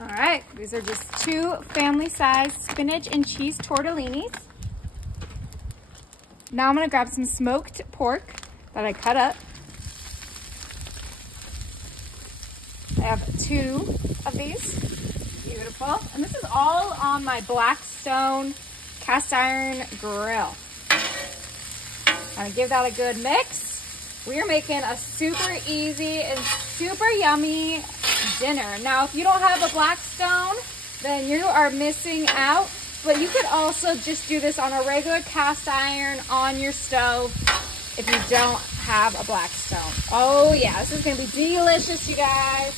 All right, these are just 2 family-size spinach and cheese tortellinis. Now I'm gonna grab some smoked pork that I cut up. I have 2 of these. Beautiful. And this is all on my Blackstone cast iron grill. Gonna give that a good mix. We are making a super easy and super yummy dinner. Now, if you don't have a Blackstone, then you are missing out. But you could also just do this on a regular cast iron on your stove if you don't have a Blackstone. Oh yeah, this is gonna be delicious, you guys.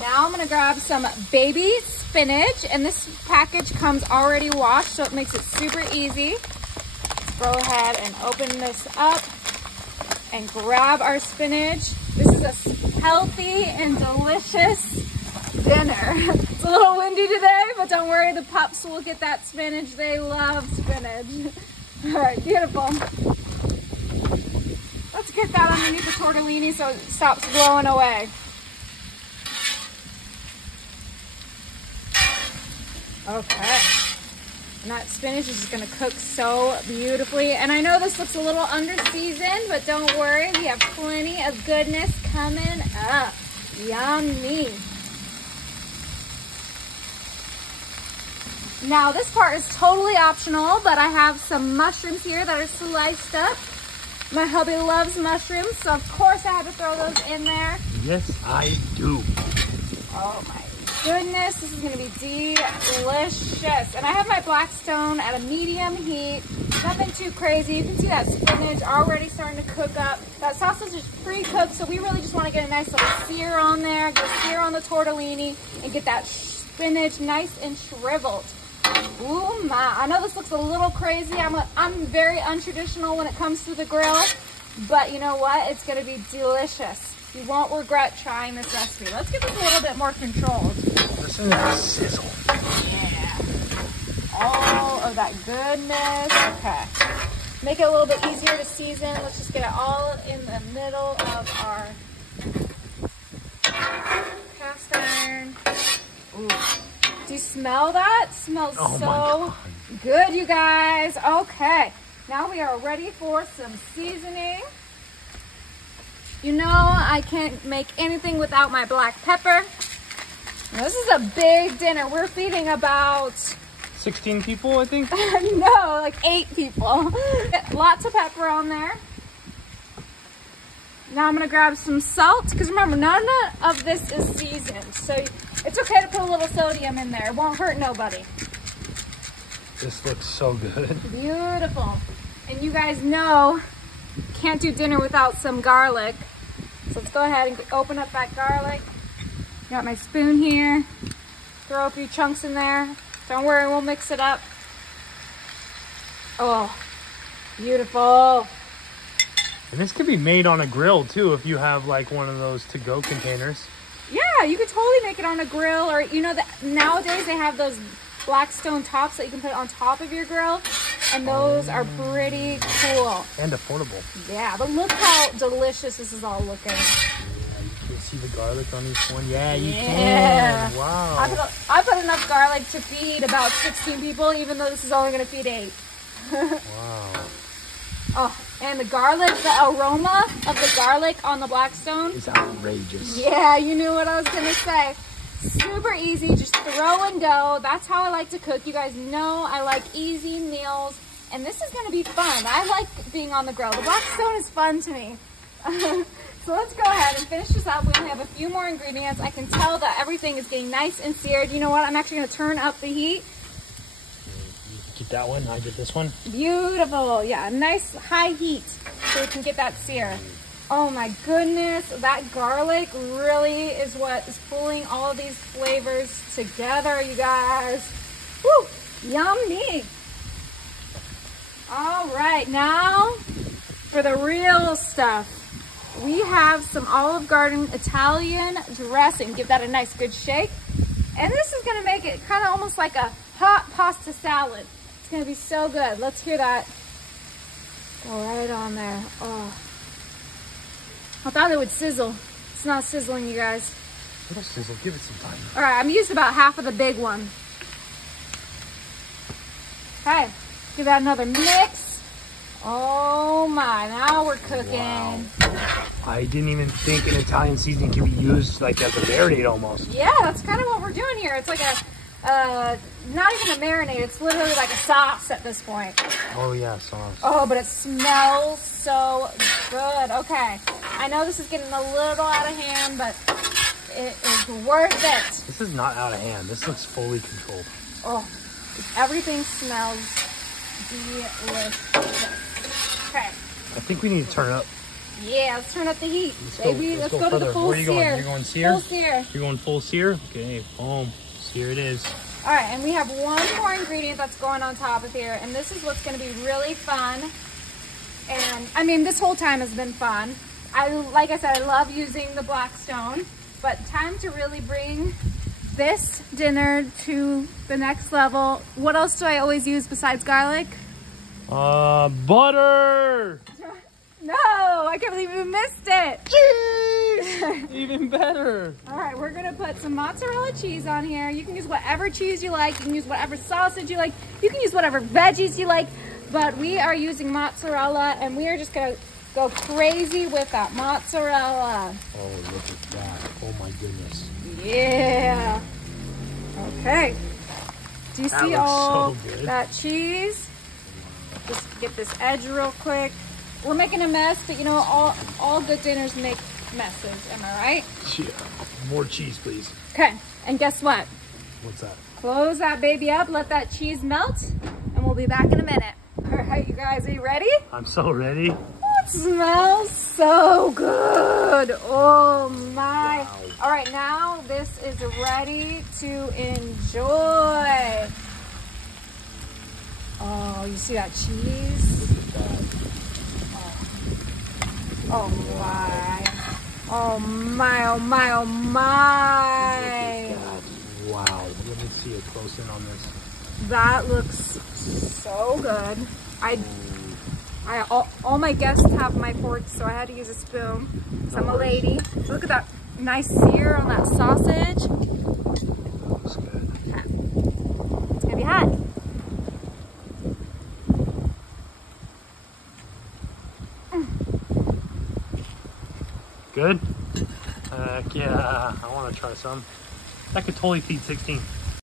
Now I'm gonna grab some baby spinach, and this package comes already washed, so it makes it super easy. Go ahead and open this up and grab our spinach. This is a healthy and delicious dinner. It's a little windy today, but don't worry, the pups will get that spinach. They love spinach. All right, beautiful. Let's get that underneath the tortellini so it stops blowing away. Okay. And that spinach is just gonna cook so beautifully. And I know this looks a little under-seasoned, but don't worry, we have plenty of goodness coming up. Yummy. Now this part is totally optional, but I have some mushrooms here that are sliced up. My hubby loves mushrooms, so of course I had to throw those in there. Yes, I do. Oh my goodness, this is gonna be delicious. And I have my Blackstone at a medium heat, nothing too crazy. You can see that spinach already starting to cook up. That sausage is pre-cooked, so we really just wanna get a nice little sear on there, get a sear on the tortellini, and get that spinach nice and shriveled. Ooh my, I know this looks a little crazy. I'm very untraditional when it comes to the grill, but you know what? It's gonna be delicious. You won't regret trying this recipe. Let's get this a little bit more controlled. Listen to that sizzle. Yeah. All of that goodness. Okay. Make it a little bit easier to season. Let's just get it all in the middle of our cast iron. Ooh. Do you smell that? It smells so good, you guys. Okay. Now we are ready for some seasoning. You know I can't make anything without my black pepper. Now, this is a big dinner. We're feeding about 16 people, I think. No, like 8 people. Lots of pepper on there. Now I'm gonna grab some salt, because remember, none of this is seasoned. So it's okay to put a little sodium in there. It won't hurt nobody. This looks so good. Beautiful. And you guys know, can't do dinner without some garlic. So let's go ahead and open up that garlic. Got my spoon here. Throw a few chunks in there. Don't worry, we'll mix it up. Oh, beautiful. And this could be made on a grill too if you have like one of those to-go containers. Yeah, you could totally make it on a grill, or you know that nowadays they have those Blackstone tops that you can put on top of your grill, and those are pretty cool. And affordable. Yeah, but look how delicious this is all looking. You see the garlic on each one? Yeah, you can. Wow. I put enough garlic to feed about 16 people, even though this is only going to feed 8. Wow. Oh, and the garlic, the aroma of the garlic on the Blackstone is outrageous. Yeah, you knew what I was going to say. Super easy, just throw and go. That's how I like to cook. You guys know I like easy meals, and this is going to be fun. I like being on the grill. The Blackstone is fun to me. So let's go ahead and finish this up. We only have a few more ingredients. I can tell that everything is getting nice and seared. You know what? I'm actually going to turn up the heat. You get that one, I get this one. Beautiful. Yeah, nice high heat so we can get that sear. Oh my goodness, that garlic really is what is pulling all of these flavors together, you guys. Woo, yummy. All right, now for the real stuff. We have some Olive Garden Italian dressing. Give that a nice good shake. And this is gonna make it kind of almost like a hot pasta salad. It's gonna be so good. Let's hear that. Go right on there. Oh. I thought it would sizzle. It's not sizzling, you guys. It'll sizzle. Give it some time. All right, I'm using about half of the big one. Okay, give that another mix. Oh my, now we're cooking. Wow. I didn't even think an Italian seasoning can be used like as a marinade almost. Yeah, that's kind of what we're doing here. It's like a, not even a marinade. It's literally like a sauce at this point. Oh yeah, sauce. Oh, but it smells so good. Okay, I know this is getting a little out of hand, but it is worth it. This is not out of hand. This looks fully controlled. Oh, everything smells delicious. Okay. I think we need to turn it up. Yeah, let's turn up the heat, baby. Let's go to further. the full Where are you sear. going? You're going sear? Full sear. You're going full sear? Okay, boom. Sear it is. All right, and we have one more ingredient that's going on top of here, and this is what's going to be really fun. And I mean, this whole time has been fun. Like I said, I love using the blackstone, but time to really bring this dinner to the next level. What else do I always use besides garlic? Butter! No, I can't believe you missed it. Cheese! Even better. All right, we're gonna put some mozzarella cheese on here. You can use whatever cheese you like. You can use whatever sausage you like. You can use whatever veggies you like, but we are using mozzarella and we are just gonna go crazy with that mozzarella. Oh, look at that. Oh my goodness. Yeah. Okay. Do you see all so good. that cheese? Just get this edge real quick. We're making a mess, but you know, all good dinners make messes, am I right? Yeah. More cheese, please. Okay, and guess what? What's that? Close that baby up, let that cheese melt, and we'll be back in a minute. All right, you guys, are you ready? I'm so ready. It smells so good. Oh my. Wow. All right, now this is ready to enjoy. Oh, you see that cheese? Look at that. Oh my. Oh my, oh my, oh my. Look at that. Wow. Let me see a close in on this. That looks so good. All my guests have my forks, so I had to use a spoon. So I'm a lady. Look at that nice sear on that sausage. That looks good. Okay. It's gonna be hot. Good? Heck yeah. I want to try some. That could totally feed 16.